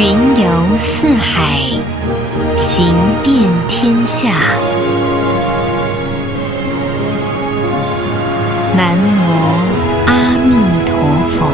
云游四海，行遍天下。南无阿弥陀佛。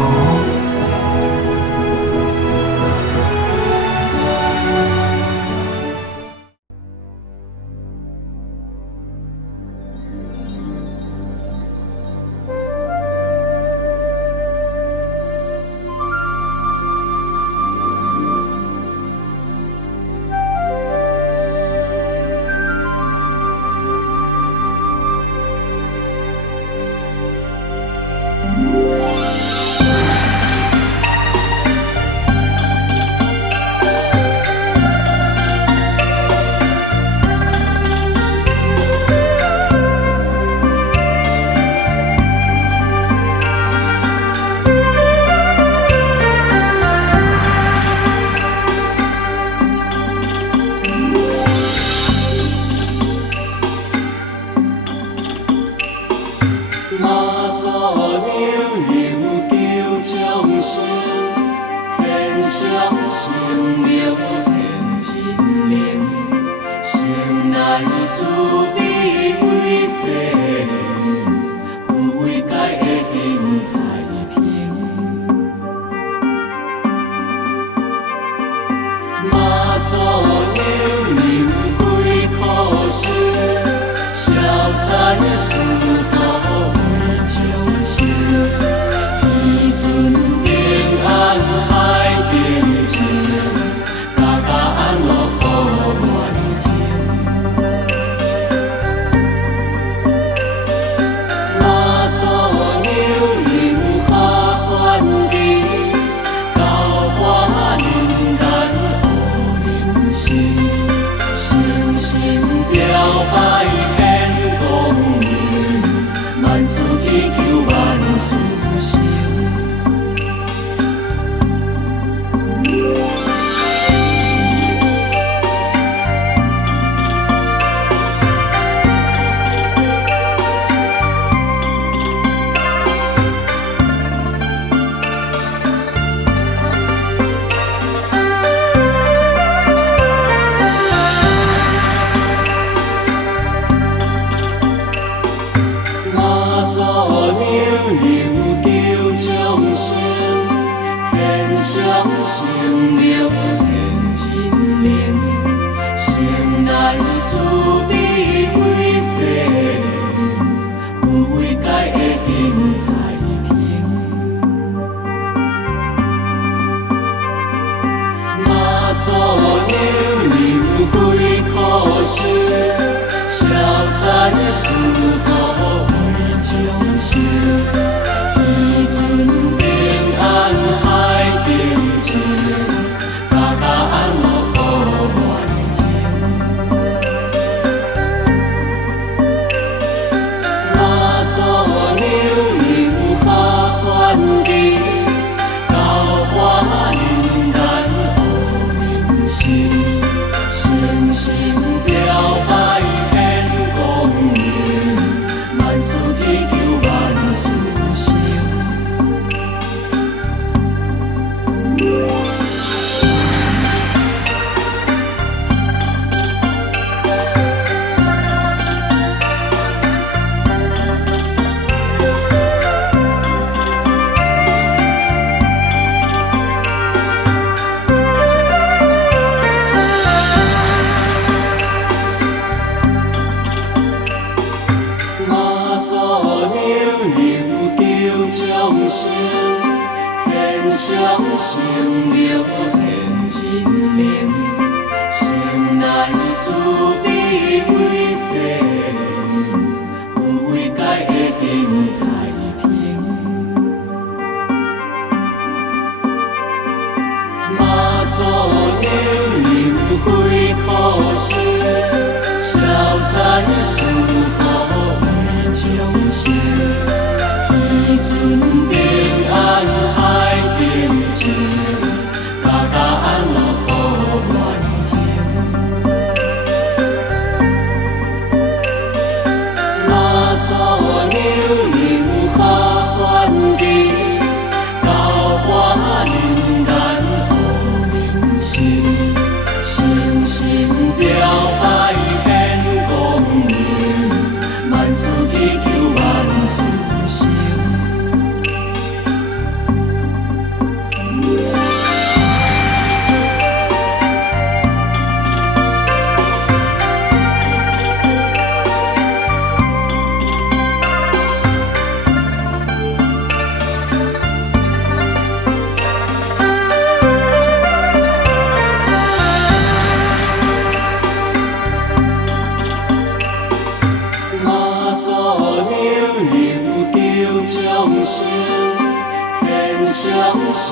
成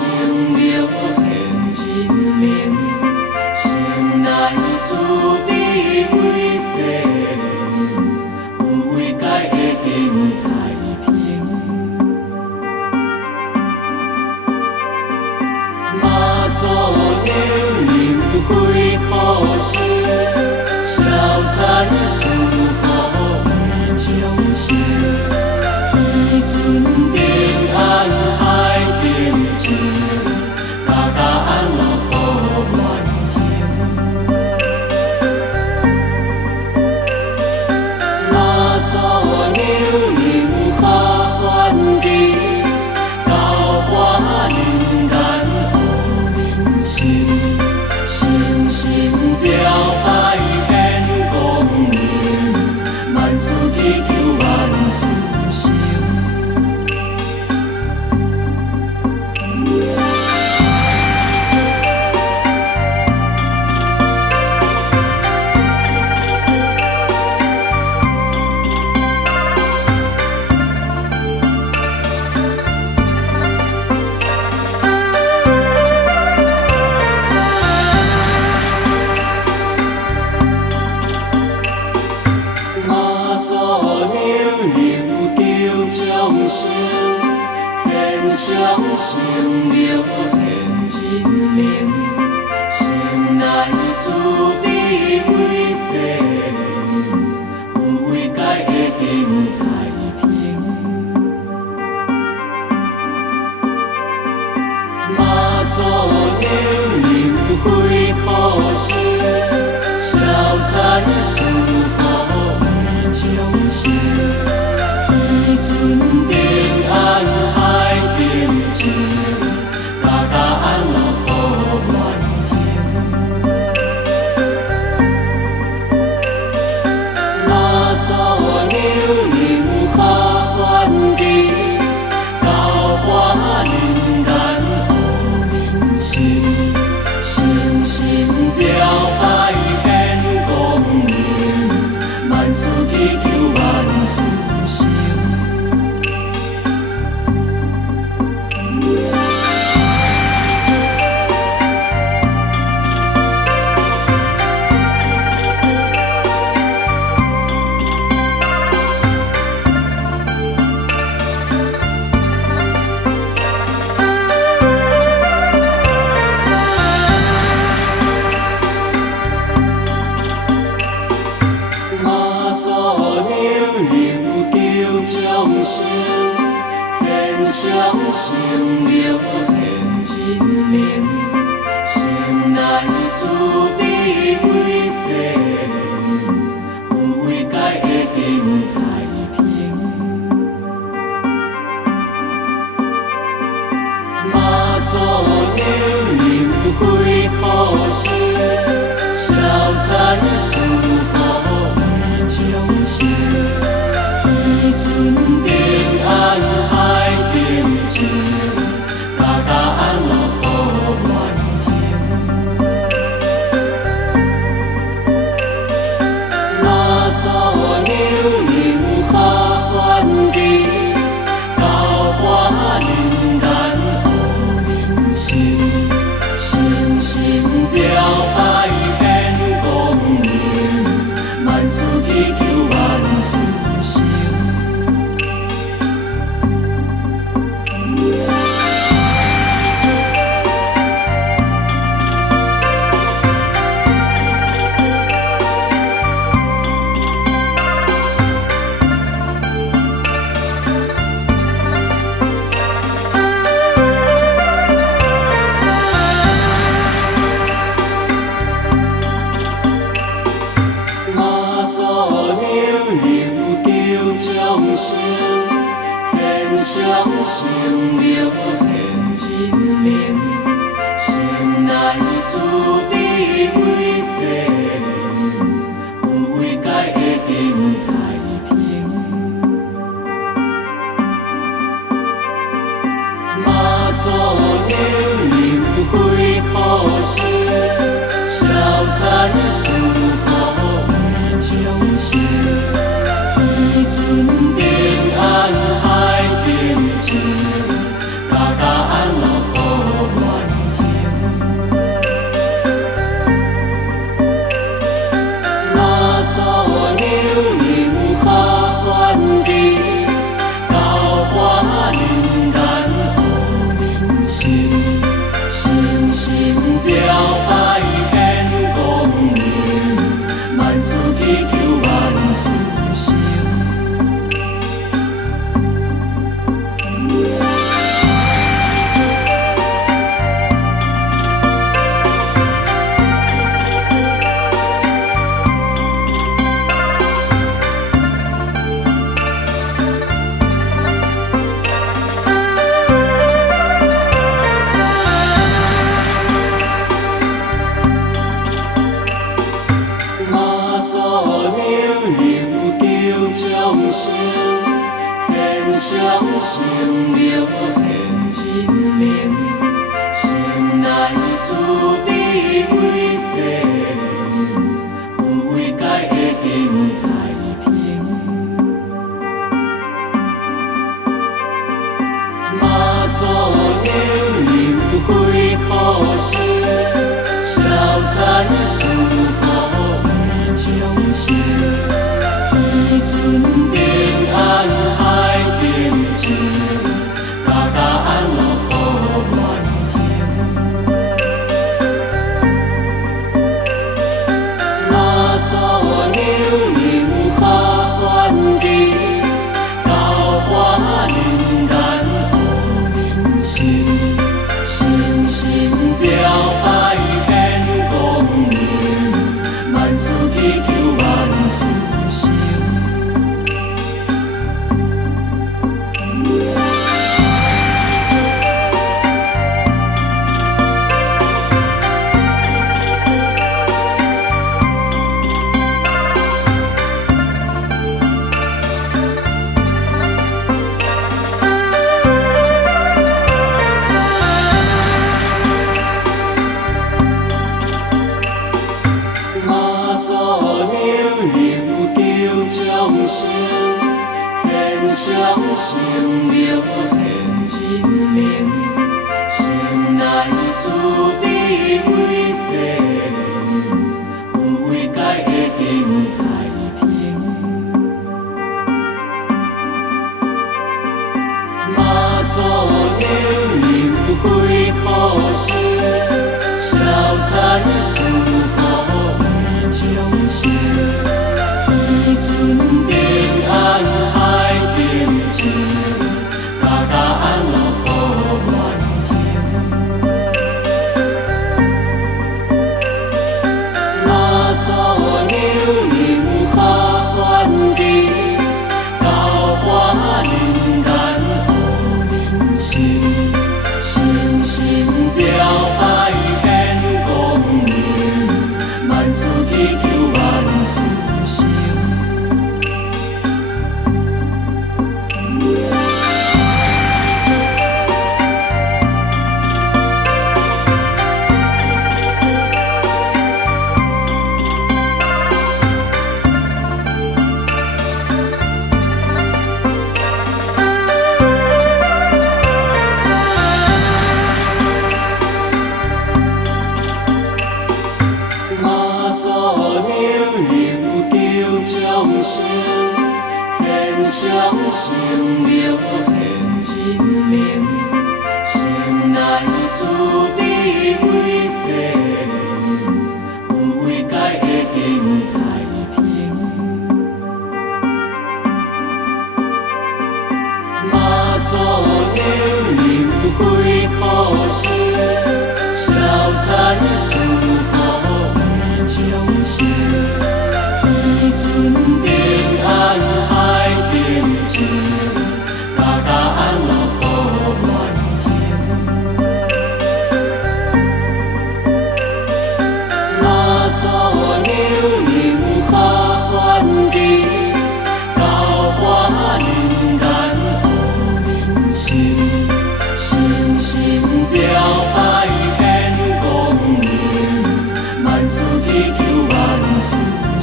了现真明，心内滋味为世，有为界会定太平。妈祖娘娘费苦心，消灾纾苦为众生。彼阵平安海平静，家家安乐福愿听。妈祖娘娘下凡地，教化人间护人心，心心朝拜显光明，万事祈求万事成。妈祖娘娘救众生，天上成了现真明，心内滋味为世，有为界会定太平。妈祖娘娘费苦心，消灾纾苦为众生。彼阵平安海平静，家家安乐福愿听。妈祖娘娘下凡地，教化人间护人心，心心朝拜显光明，万事祈求万事成。妈祖娘娘救众生，天上成了现真明，心内滋味为世，有为界会定太平。妈祖娘娘费苦心，消灾纾苦为众生。彼阵平安海平静，家家安乐福愿听。妈祖娘娘下凡地，教化人间护人心，心心朝拜显光明，万事祈求万事成。妈祖娘娘救众生，天上成了现真明，心内滋味为世，有为界会定太平。妈祖娘娘费苦心，消灾纾苦为众生。彼阵平安海平静，家家安乐福流流救众生，献上生命献真灵，心内慈悲为世人，富贵界会更太平。妈祖流流开苦心，消灾纾苦为众生，彼阵平安海平静，家家安乐福愿听。妈祖流流下凡地，教化人间有灵性，心心表拜献光明，万事祈求万事成。妈祖流流救众生，献上生命献真灵，心内慈悲为世人，富贵界会更太平。妈祖流流开苦心，消灾纾苦为众生，彼阵平安海平静，家家安乐福愿听。妈祖流流下凡地，教化人间有灵性，心心表拜献光明，万事祈求万事成。妈祖流流救众生，献上生命献真灵，心内慈悲为世人，富贵界会更太平。妈祖流流开苦心，消灾纾苦为众生，彼阵平安海平静，家家安乐福愿听。妈祖流流下凡地，教化人间有灵性，心心表拜献光明，万事祈求万事成。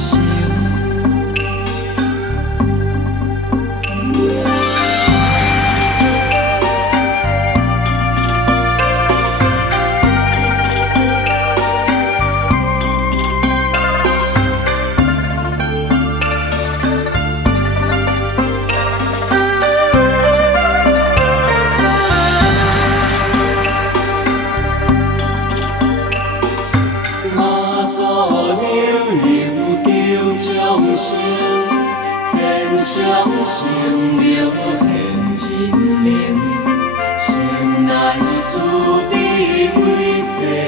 妈祖流流救众生，献上生命献真灵，心内慈悲为世人，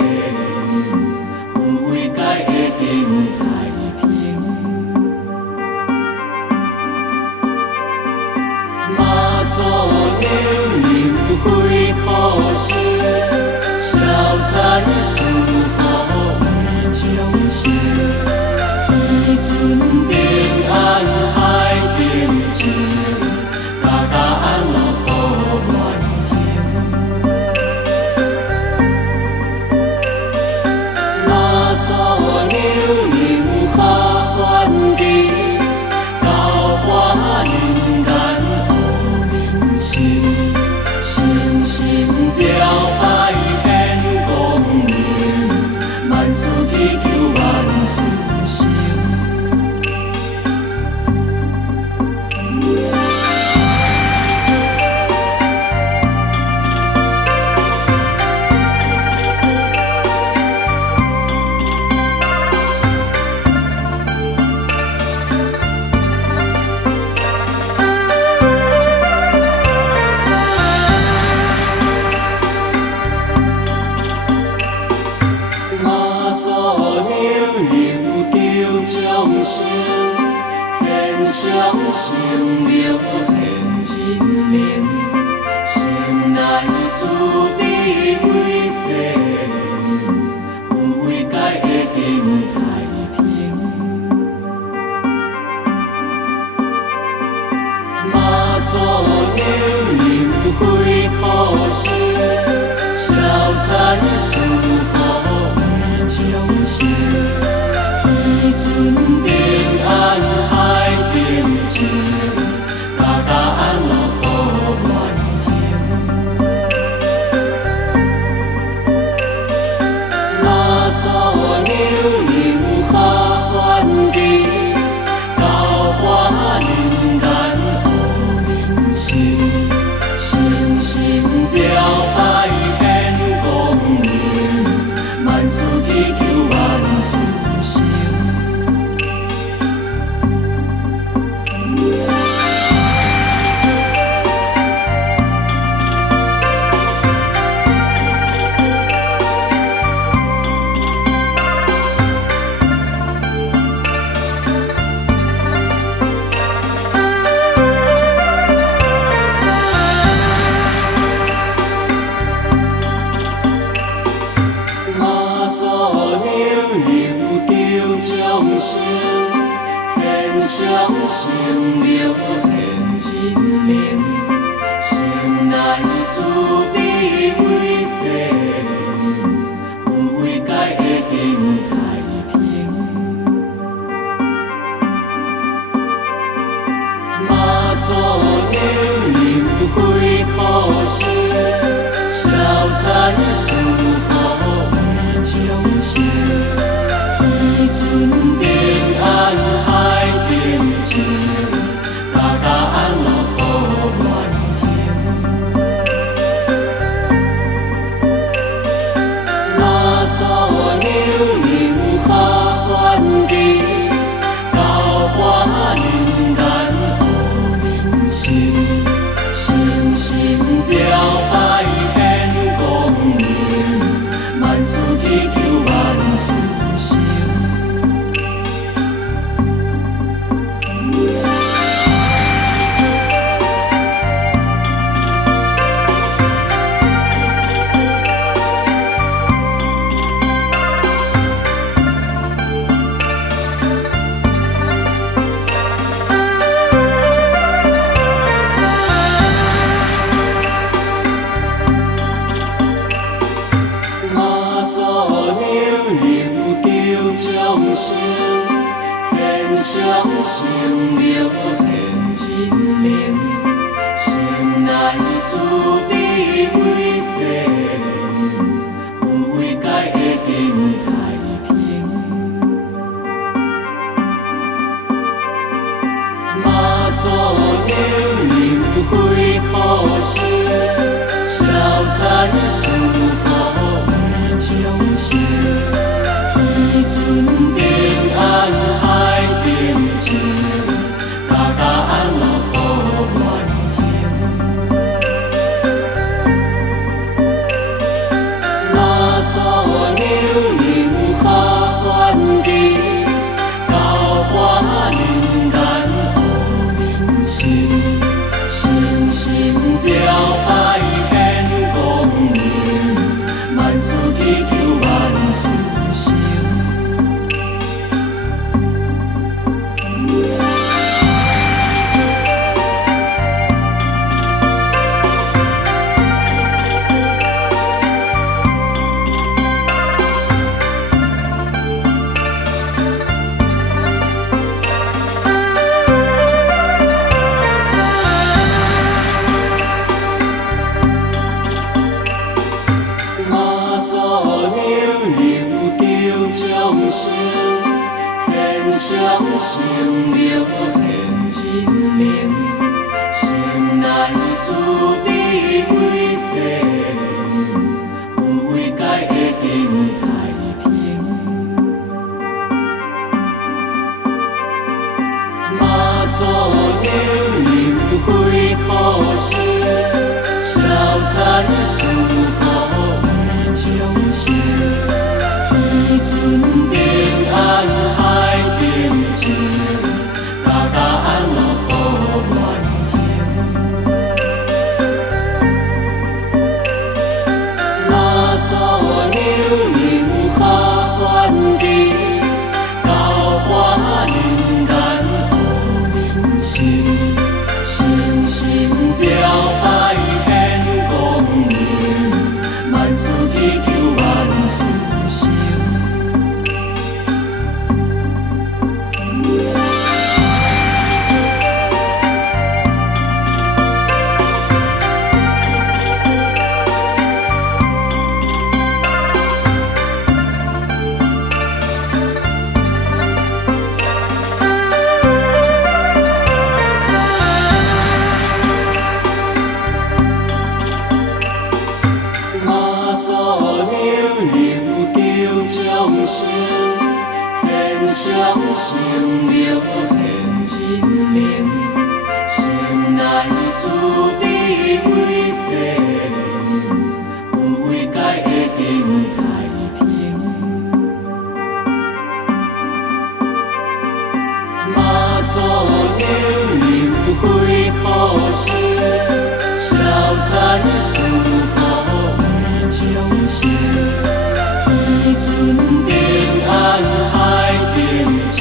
富贵界会更太平。妈祖流流开苦心，消灾纾苦为众生，彼阵平众生，献上生命献真明，心内慈悲为世，有为界会定太平。妈祖娘娘开苦心，消灾纾苦为众生。彼阵平安海平静，家家安乐好愿听。妈祖娘娘下凡地，教化人间好人心，心心朝拜显光明，万事祈求万事成。众生献上生命献真明，心内慈悲为世，有为界会定太平。妈祖娘娘开苦心，消灾纾苦为众生。彼阵平安海平静，家家安乐好愿听。妈祖娘娘下凡地，教化人间好人心，心心朝拜显光明，万事祈求万事成。众生献上生命献真明，心内慈悲为世，有为界会定太平。妈祖娘娘开苦心，消灾纾苦为众生。彼阵平安海平静，家家安乐好愿听。妈祖娘娘下凡地，教化人间好人心，心心朝拜显光明，万事祈求万事成。众生献上生命献真明，心内慈悲为世，有为界会定太平。妈祖娘娘开苦心，消灾纾苦为众生。彼阵平安海平成了现真明，心内慈悲为世，有为界会定太平。妈祖有灵非苦心，消灾纾苦为众生。天尊平安海平静，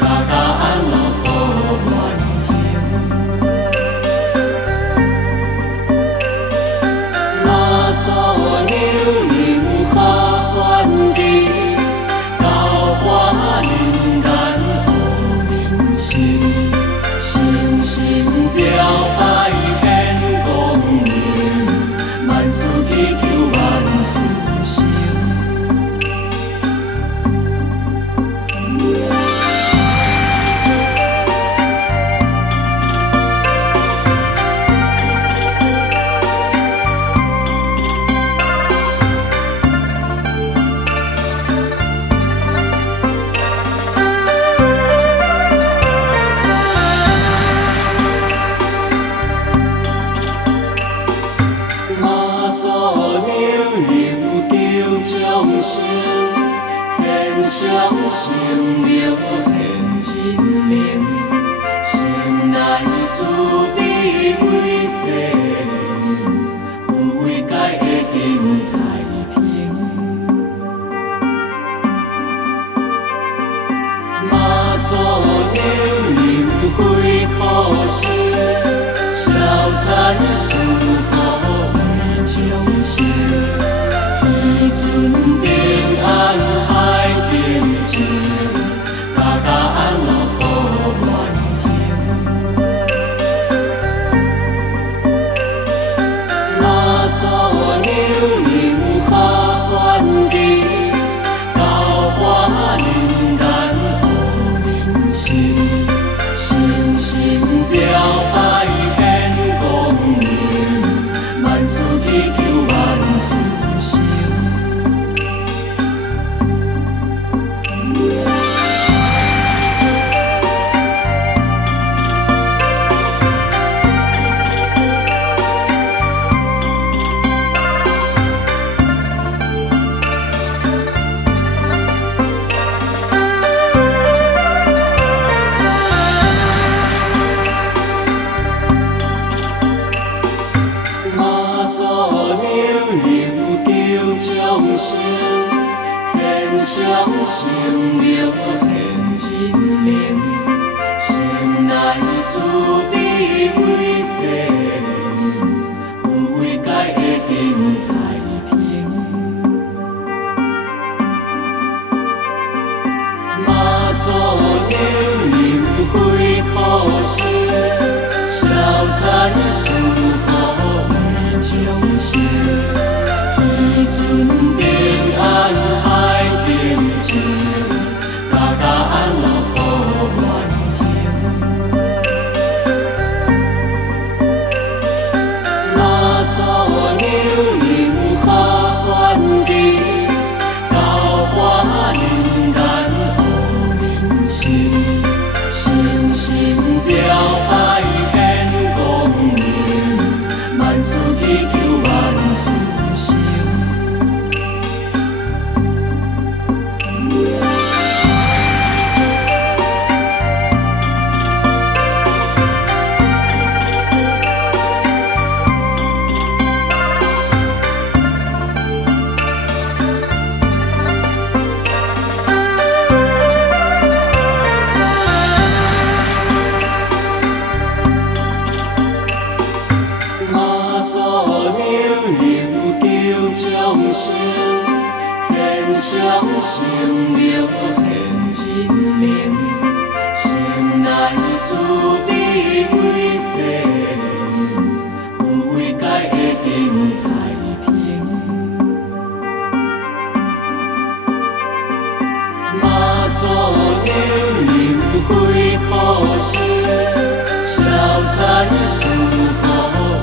家家安乐福愿听。妈祖有灵下凡地，教化人间有灵性，心心朝拜显光明，万事祈求万事成。众生献上成了现真明，心内慈悲为世，有为界会定太平。妈祖有灵非苦心，消灾纾苦为众生。天尊平安海平静，家家安乐福愿听。妈祖有灵下凡地，教化人间有灵性，心心朝拜显光明，万事祈求万事成。众生献上成了现真明，心内慈悲为世，有为界会定太平。妈祖有灵非苦心，消灾纾苦为众生。天尊平安海平静，家家安乐福愿听。妈祖有灵下凡地，教化人间有灵性，心心朝拜显光明，万事祈求万事成。众生献上成了现真明，心内慈悲为世，有为界会定太平。妈祖有灵非苦心，消灾纾苦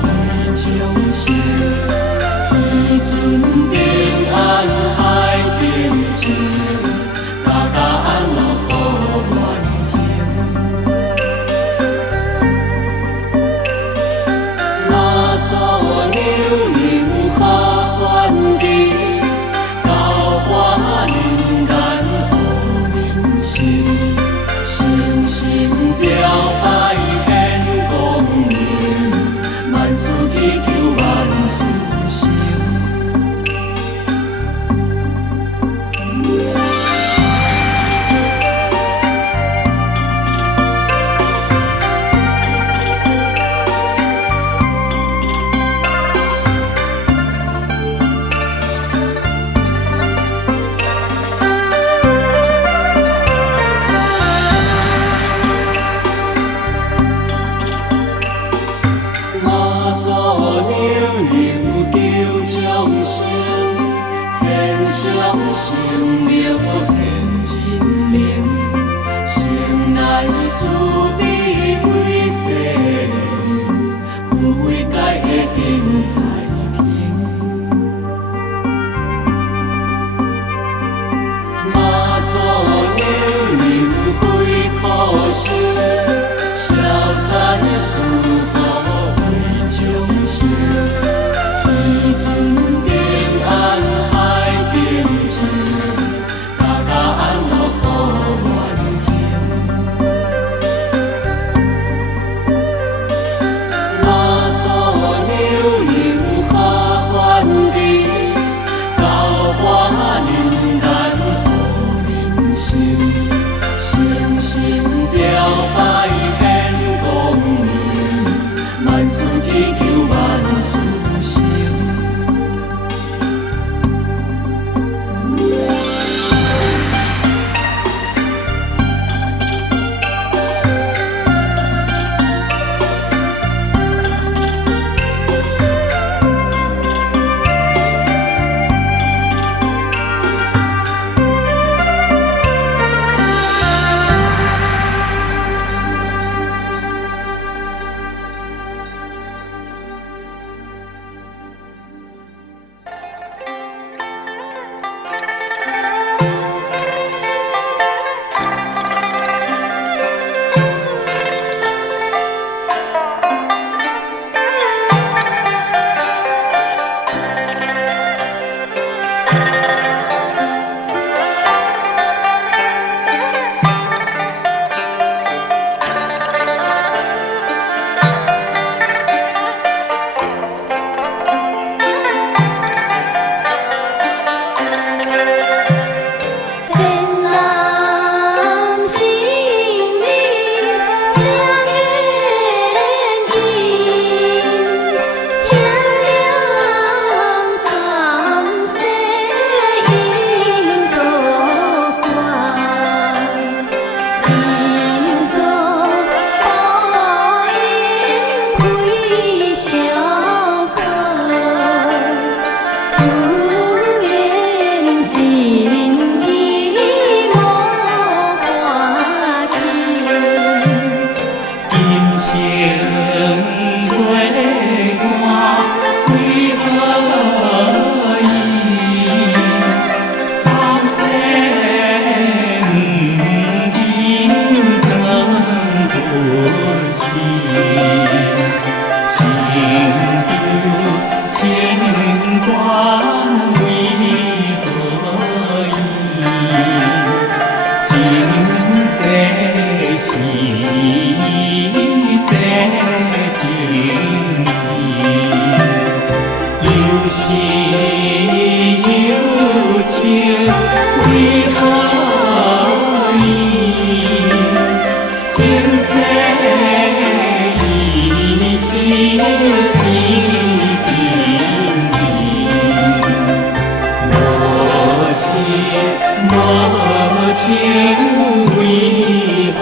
为众生。天尊平安海平静，家家安乐福是这情义，有时有情，为何伊前世伊是平义，无情为何？